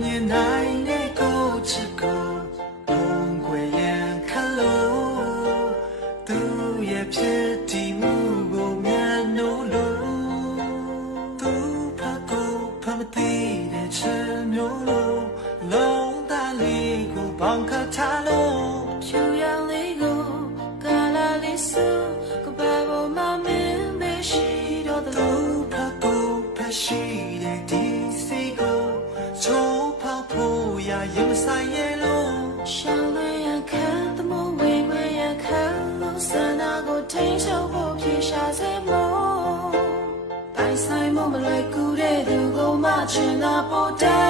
မြင်နိုင်တဲ့ကိုချစ်ကိုဖုံးကွယ်ရန်ခက်လို့သူရဲ့ဖြစ်တည်မှုကိုမျက်နှာလို့သူဖတ်ကိုဖတ်မသိတဲ့ချစ်မျိုးလို့လုံးသားလေးကိုဘောင်ခတ်ထားလို့ဖြူရောင်လေးကိုကာလာလေးစုကဘာပေါ်မှာမင်းမရှိတော့တဲ့သူဖတ်ကိုဖတ်ရှိတဲ့ဒီစီကိုချိုးဖောက်ဖို့ရရင်မဆိုင်ရဲ့လို့ရှောင်းရန်ခံသမုံဝေခွေရခံလို့စနာကိုထိန်ချုပ်ဖို့ဖြေရှာစေမို့တိုင်ဆိုင်မမလိုက်ကူတဲ့သူကိုမှချင်တာပေါ်တဲ့